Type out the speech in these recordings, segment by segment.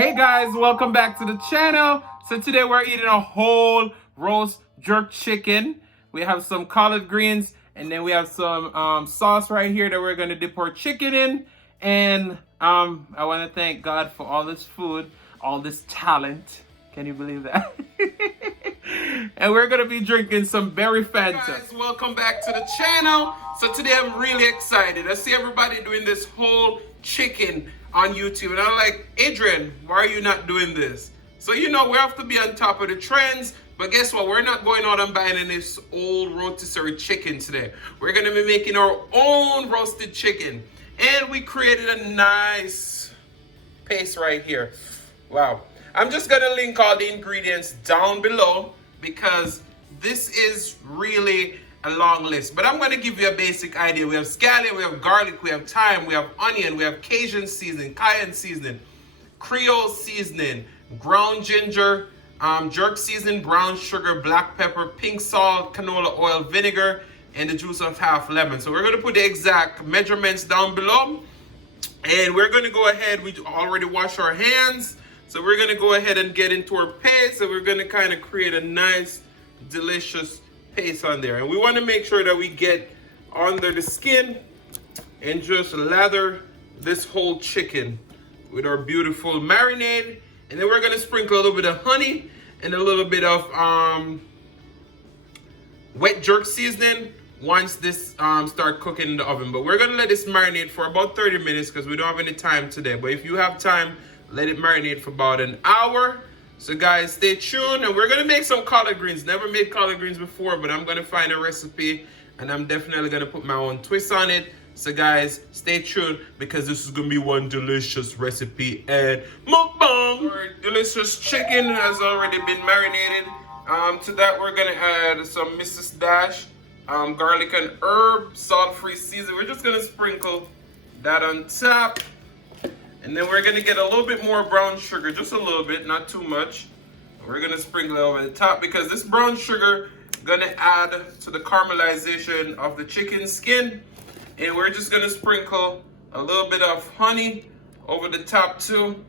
Hey guys, welcome back to the channel. So today we're eating a whole roast jerk chicken. We have some collard greens and then we have some sauce right here that we're going to dip our chicken in. And I want to thank God for all this food, all this talent. Can you believe that? And we're going to be drinking some berry Fanta. Hey guys, welcome back to the channel. So today I'm really excited. I see everybody doing this whole chicken on YouTube, and I'm like, Adrian, why are you not doing this? So we have to be on top of the trends, but guess what? We're not going out and buying this old rotisserie chicken today. We're gonna be making our own roasted chicken, and we created a nice paste right here. Wow. I'm just gonna link all the ingredients down below because this is really a long list, but I'm going to give you a basic idea. We have scallion, we have garlic, we have thyme, we have onion, we have Cajun seasoning, cayenne seasoning, creole seasoning, ground ginger, jerk seasoning, brown sugar, black pepper, pink salt, canola oil, vinegar, and the juice of half lemon. So we're going to put the exact measurements down below, and we're going to go ahead. We already wash our hands, so we're going to go ahead and get into our paste, and we're going to kind of create a nice, delicious paste on there. And we want to make sure that we get under the skin and just lather this whole chicken with our beautiful marinade. And then we're going to sprinkle a little bit of honey and a little bit of wet jerk seasoning once this start cooking in the oven. But we're going to let this marinate for about 30 minutes because we don't have any time today. But if you have time, let it marinate for about an hour. So guys, stay tuned, and we're gonna make some collard greens. Never made collard greens before, but I'm gonna find a recipe and I'm definitely gonna put my own twist on it. So guys, stay tuned because this is gonna be one delicious recipe and mukbang. Our delicious chicken has already been marinated. To that we're gonna add some Mrs. Dash, garlic and herb, salt-free season. We're just gonna sprinkle that on top. And then we're gonna get a little bit more brown sugar, just a little bit, not too much. We're gonna sprinkle it over the top because this brown sugar gonna add to the caramelization of the chicken skin. And we're just gonna sprinkle a little bit of honey over the top too.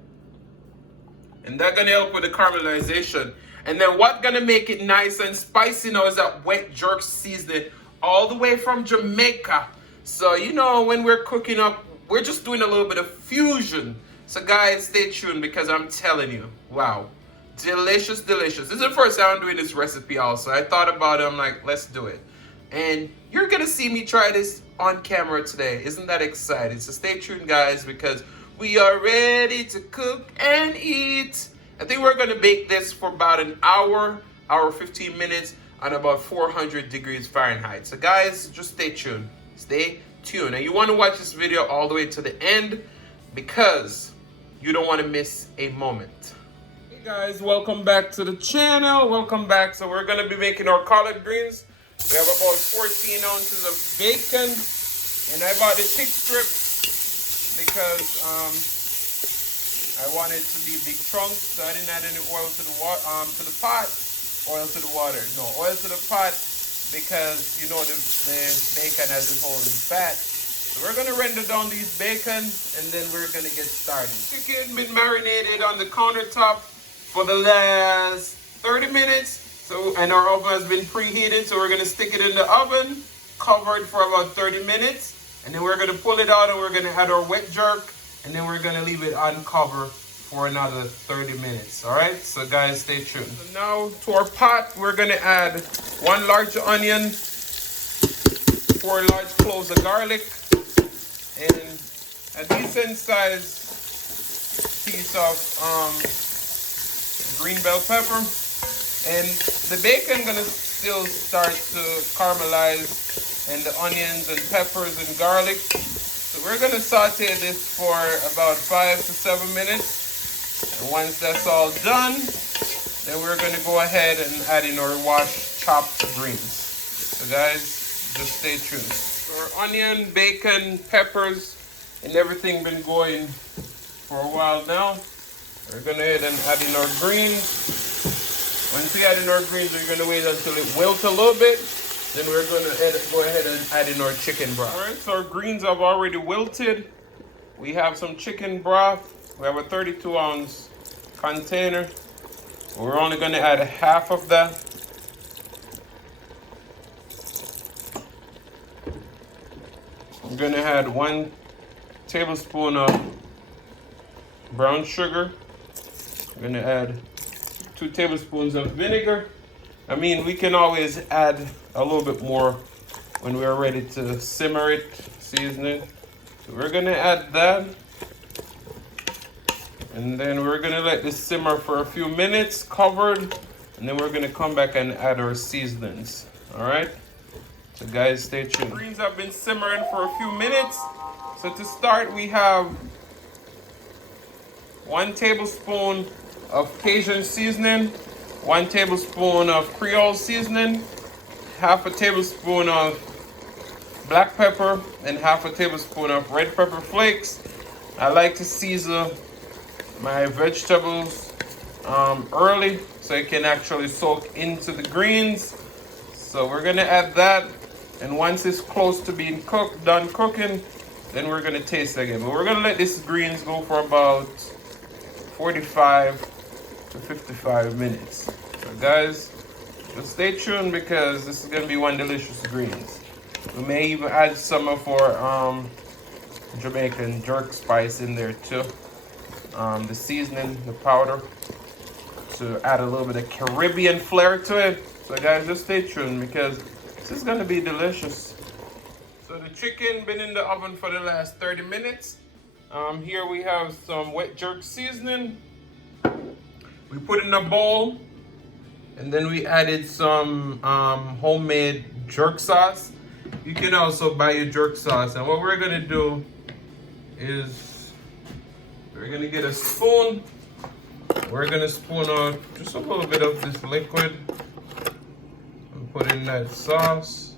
And that's gonna help with the caramelization. And then what's gonna make it nice and spicy now is that wet jerk seasoning all the way from Jamaica. So when we're cooking up, we're just doing a little bit of fusion. So guys, stay tuned because I'm telling you, wow, delicious, delicious. This is the first time I'm doing this recipe also. I thought about it, I'm like, let's do it. And you're gonna see me try this on camera today. Isn't that exciting? So stay tuned guys because we are ready to cook and eat. I think we're gonna bake this for about an hour 15 minutes on about 400 degrees Fahrenheit. So guys, just stay tuned. Stay tuned. And you want to watch this video all the way to the end because you don't want to miss a moment. Hey guys, welcome back to the channel. Welcome back. So we're going to be making our collard greens. We have about 14 ounces of bacon, and I bought the thick strips because I want it to be big chunks, so I didn't add any oil to the pot. Oil to the water. No, oil to the pot because the bacon has this whole fat. So we're gonna render down these bacon and then we're gonna get started. Chicken been marinated on the countertop for the last 30 minutes. And our oven has been preheated, so we're gonna stick it in the oven, covered for about 30 minutes, and then we're gonna pull it out and we're gonna add our wet jerk, and then we're gonna leave it uncovered for another 30 minutes. All right, so guys, stay tuned. So now to our pot, we're gonna add 1 large onion, 4 large cloves of garlic, and a decent sized piece of green bell pepper. And the bacon gonna still start to caramelize, and the onions and peppers and garlic. So we're gonna saute this for about 5 to 7 minutes. And once that's all done, then we're going to go ahead and add in our washed chopped greens. So guys, just stay tuned. So our onion, bacon, peppers, and everything been going for a while now. We're going to add in our greens. Once we add in our greens, we're going to wait until it wilts a little bit. Then we're going to go ahead and add in our chicken broth. All right, so our greens have already wilted. We have some chicken broth. We have a 32-ounce container. We're only going to add half of that. I'm going to add 1 tablespoon of brown sugar. I'm going to add 2 tablespoons of vinegar. I mean, we can always add a little bit more when we're ready to simmer it, season it. So we're going to add that. And then we're going to let this simmer for a few minutes covered. And then we're going to come back and add our seasonings. All right? So guys, stay tuned. Greens have been simmering for a few minutes. So to start, we have 1 tablespoon of Cajun seasoning, 1 tablespoon of Creole seasoning, half a tablespoon of black pepper, and half a tablespoon of red pepper flakes. I like to season my vegetables early so it can actually soak into the greens. So we're gonna add that, and once it's close to being done cooking, then we're gonna taste again. But we're gonna let these greens go for about 45 to 55 minutes. So guys, just stay tuned because this is gonna be one delicious greens. We may even add some of our Jamaican jerk spice in there too. The seasoning, the powder, to add a little bit of Caribbean flair to it. So guys, just stay tuned because this is gonna be delicious. So the chicken been in the oven for the last 30 minutes. Here we have some wet jerk seasoning. We put in a bowl, and then we added some homemade jerk sauce. You can also buy your jerk sauce. And what we're gonna do is we're gonna get a spoon. We're gonna spoon out just a little bit of this liquid and put in that sauce.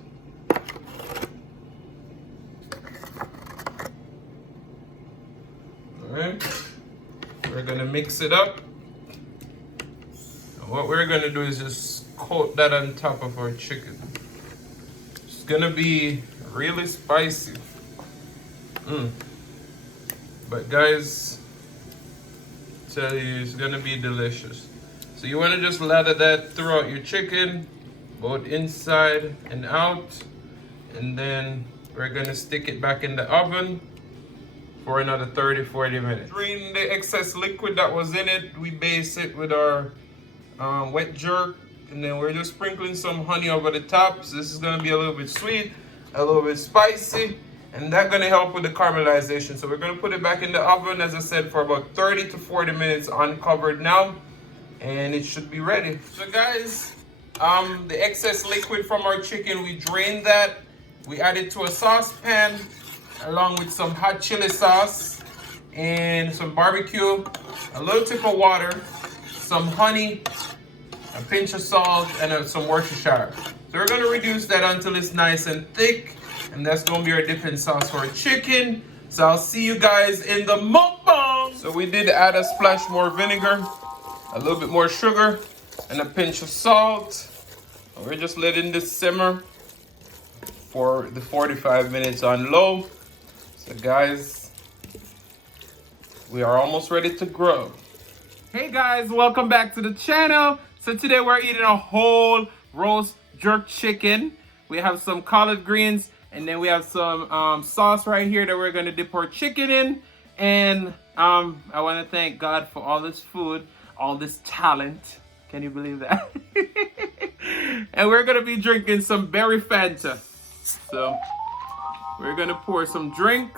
All right, we're gonna mix it up. And what we're gonna do is just coat that on top of our chicken. It's gonna be really spicy. But guys, tell you, it's gonna be delicious. So you wanna just lather that throughout your chicken, both inside and out. And then we're gonna stick it back in the oven for another 30-40 minutes. Drain the excess liquid that was in it. We base it with our wet jerk. And then we're just sprinkling some honey over the top. So this is gonna be a little bit sweet, a little bit spicy. And that's gonna help with the caramelization. So we're gonna put it back in the oven, as I said, for about 30 to 40 minutes uncovered now. And it should be ready. So guys, the excess liquid from our chicken, we drained that. We added to a saucepan along with some hot chili sauce and some barbecue, a little tip of water, some honey, a pinch of salt, and some Worcestershire. So we're gonna reduce that until it's nice and thick. And that's gonna be our dipping sauce for our chicken. So I'll see you guys in the mukbang. So we did add a splash more vinegar, a little bit more sugar, and a pinch of salt. And we're just letting this simmer for the 45 minutes on low. So guys, we are almost ready to grow. Hey guys, welcome back to the channel. So today we're eating a whole roast jerk chicken. We have some collard greens, and then we have some sauce right here that we're going to dip our chicken in. And I want to thank God for all this food, all this talent. Can you believe that? And we're going to be drinking some berry Fanta. So we're going to pour some drink.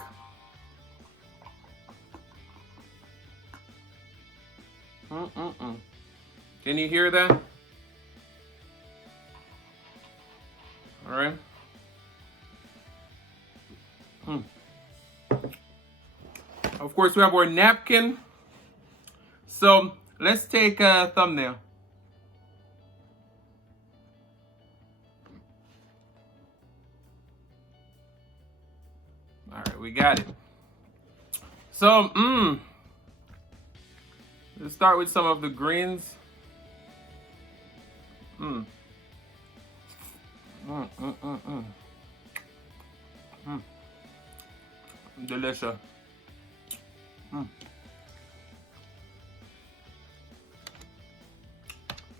Can you hear that? All right. Of course, we have our napkin. So let's take a thumbnail. All right, we got it. So, let's start with some of the greens. Delicious.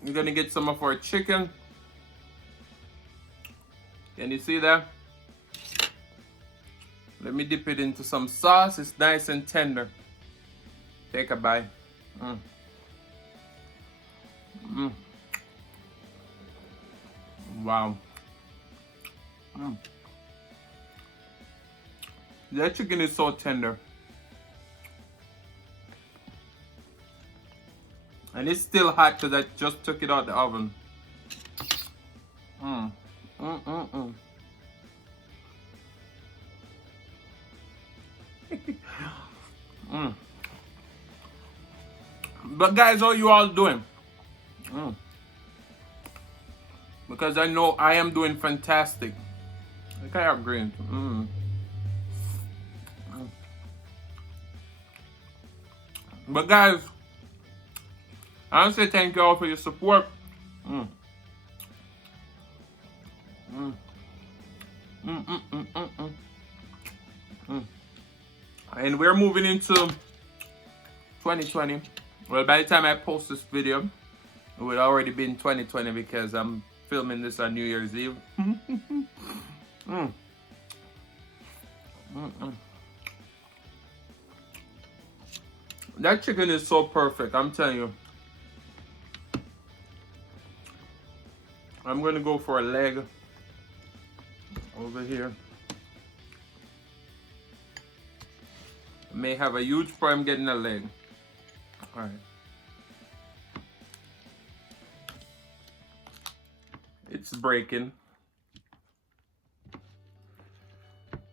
we're gonna get some of our chicken. Can you see that? Let me dip it into some sauce. It's nice and tender. Take a bite. Mm. Mm. Wow. Mm. That chicken is so tender. And it's still hot because I just took it out the oven. Mm. Mm, mm, mm. Mm. But guys, how you all doing? Mm. Because I know I am doing fantastic. Look at our green. Mm. Mm. But guys, I want to say thank you all for your support. Mm. Mm. Mm, mm, mm, mm, mm. Mm. And we're moving into 2020. Well, by the time I post this video, it would already be in 2020 because I'm filming this on New Year's Eve. Mm. Mm, mm. That chicken is so perfect, I'm telling you. I'm gonna go for a leg over here. May have a huge problem getting a leg. All right. It's breaking.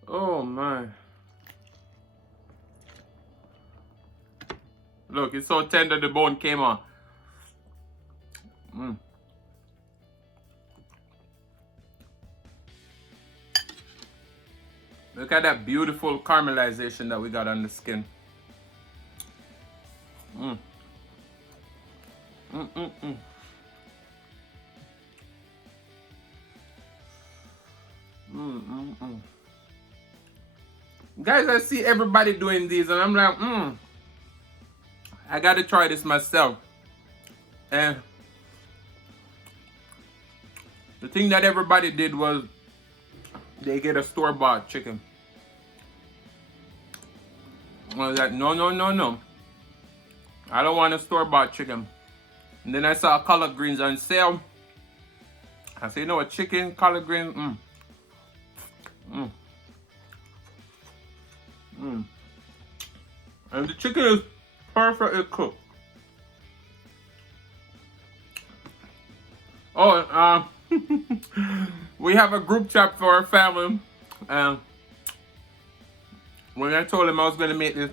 Oh my. Look, it's so tender the bone came on. Mm. Look at that beautiful caramelization that we got on the skin. Mm. Mm, mm, mm. Mm, mm, mm. Guys, I see everybody doing these and I'm like, I gotta try this myself. And the thing that everybody did was they get a store-bought chicken. I was like, no, no, no, no. I don't want a store-bought chicken. And then I saw collard greens on sale. I said, you know what, chicken, collard greens, And the chicken is perfectly cooked. Oh, we have a group chat for our family. When I told them I was going to make this,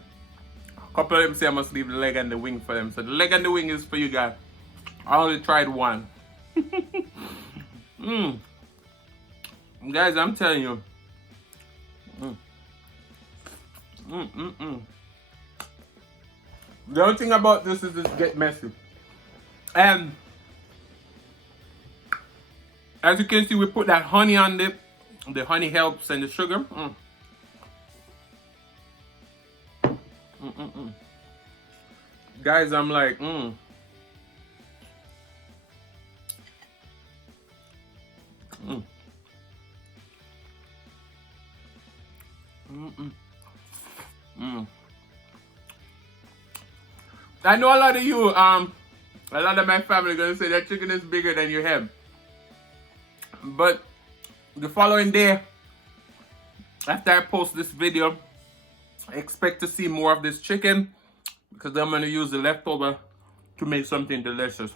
a couple of them say I must leave the leg and the wing for them. So the leg and the wing is for you guys. I only tried one. Guys, I'm telling you. The only thing about this is it get messy. And as you can see, we put that honey on it. The honey helps and the sugar. Guys, I'm like, I know a lot of you, a lot of my family are gonna say that chicken is bigger than your head. But the following day, after I post this video, expect to see more of this chicken because I'm gonna use the leftover to make something delicious.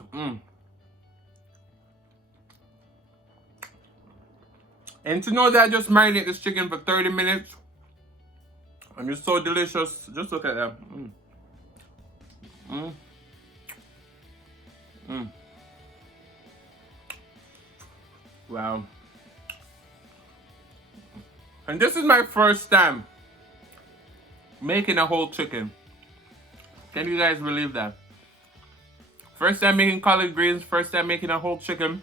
And to know that I just marinate this chicken for 30 minutes and it's so delicious. Just look at that. Wow. And this is my first time making a whole chicken. Can you guys believe that? First time making collard greens, first time making a whole chicken.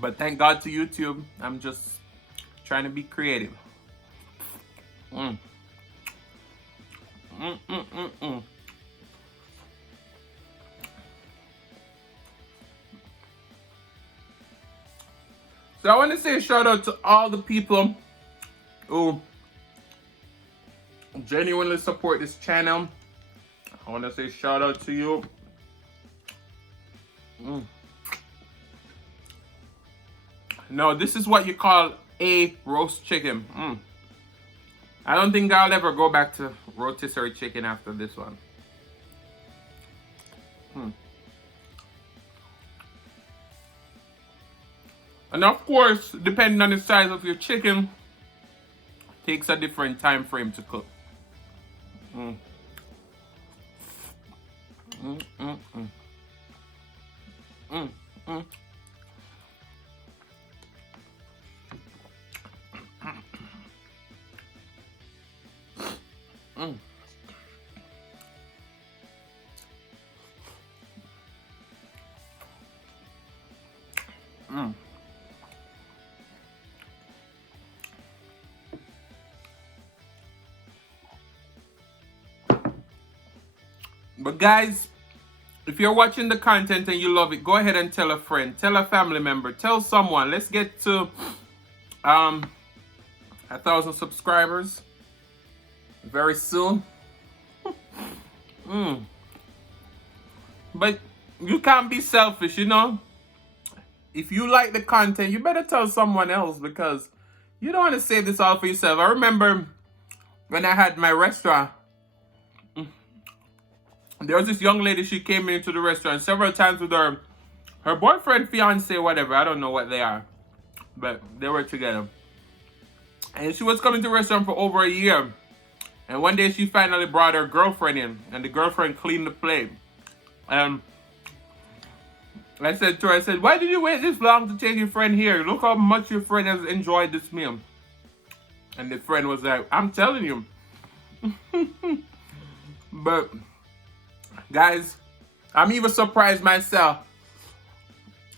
But thank God to YouTube, I'm just trying to be creative. So I want to say a shout out to all the people who genuinely support this channel. I want to say shout out to you. No, this is what you call a roast chicken. I don't think I'll ever go back to rotisserie chicken after this one. And of course, depending on the size of your chicken, takes a different time frame to cook. But guys, if you're watching the content and you love it, go ahead and tell a friend, tell a family member, tell someone. Let's get to 1,000 subscribers very soon. But you can't be selfish, you know. If you like the content, you better tell someone else, because you don't want to save this all for yourself. I remember when I had my restaurant, there was this young lady. She came into the restaurant several times with her boyfriend, fiance, whatever. I don't know what they are, but they were together. And she was coming to the restaurant for over a year. And one day she finally brought her girlfriend in, and the girlfriend cleaned the plate. I said to her, I said, why did you wait this long to take your friend here? Look how much your friend has enjoyed this meal. And the friend was like, I'm telling you. But guys, I'm even surprised myself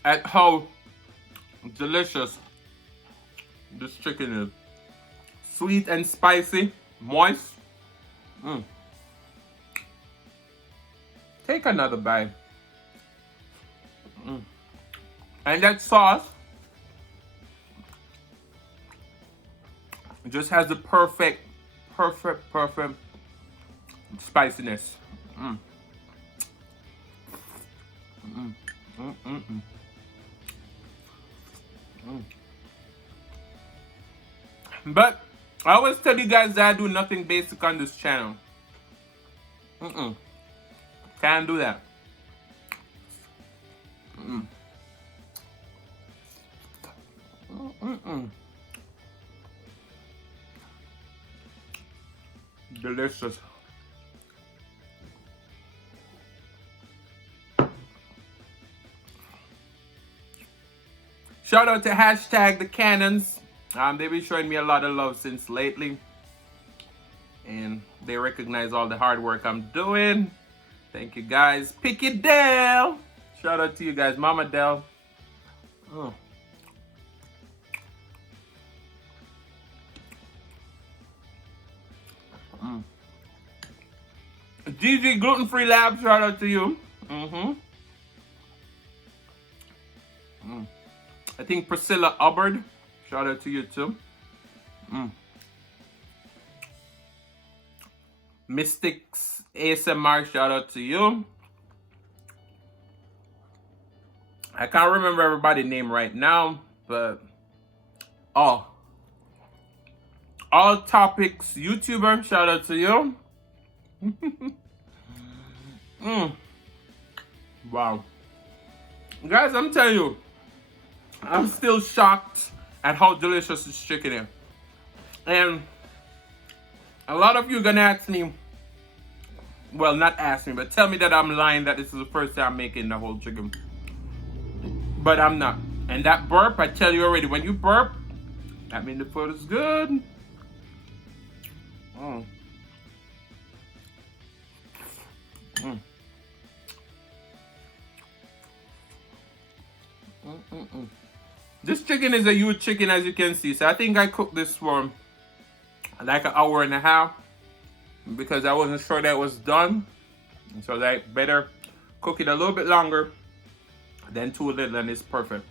at how delicious this chicken is. Sweet and spicy, moist. Take another bite. And that sauce just has the perfect spiciness. But I always tell you guys that I do nothing basic on this channel. Can't do that. Delicious. Shout out to hashtag the cannons. They've been showing me a lot of love since lately, and they recognize all the hard work I'm doing. Thank you guys. Picky Dell. Shout out to you guys, Mama Dell. GG Gluten Free Lab. Shout out to you. I think Priscilla Hubbard. Shout out to you too. Mystics ASMR. Shout out to you. I can't remember everybody's name right now, but all topics YouTuber. Shout out to you. Wow, guys, I'm telling you, I'm still shocked at how delicious this chicken is. And a lot of you are gonna ask me, well, not ask me, but tell me that I'm lying, that this is the first time I'm making the whole chicken. But I'm not. And that burp, I tell you already, when you burp, that means the food is good. This chicken is a huge chicken, as you can see. So I think I cooked this for like an hour and a half, because I wasn't sure that it was done. So like, better cook it a little bit longer than too little, and it's perfect.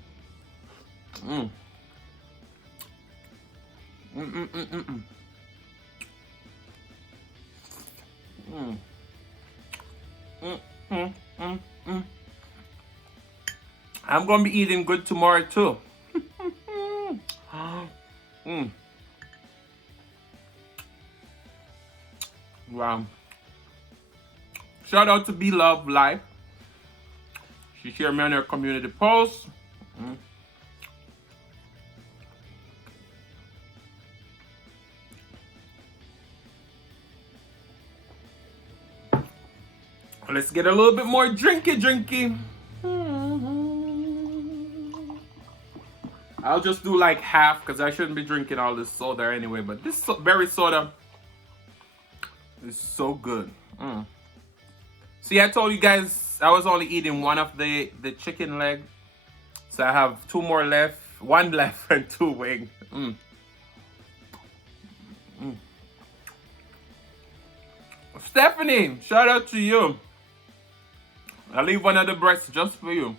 I'm gonna be eating good tomorrow too. Wow. Shout out to bloveslife. She shared me on her community post. Let's get a little bit more drinky. I'll just do like half because I shouldn't be drinking all this soda anyway. But this berry soda is so good. See, I told you guys I was only eating one of the chicken leg. So I have 2 more left. 1 left and 2 wings. Stephanie, shout out to you. I'll leave one of the breasts just for you.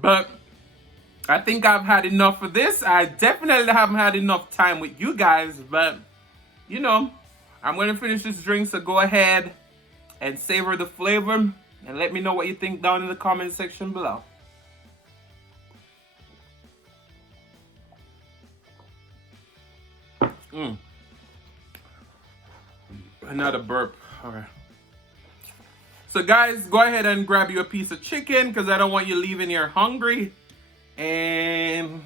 But I think I've had enough of this. I definitely haven't had enough time with you guys, but you know, I'm gonna finish this drink, so go ahead and savor the flavor and let me know what you think down in the comment section below. Another burp. Alright. So guys, go ahead and grab you a piece of chicken because I don't want you leaving here hungry. And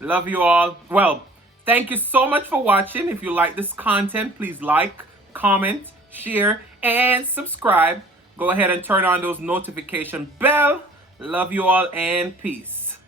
love you all. Well, thank you so much for watching. If you like this content, please like, comment, share, and subscribe. Go ahead and turn on those notification bell. Love you all and peace.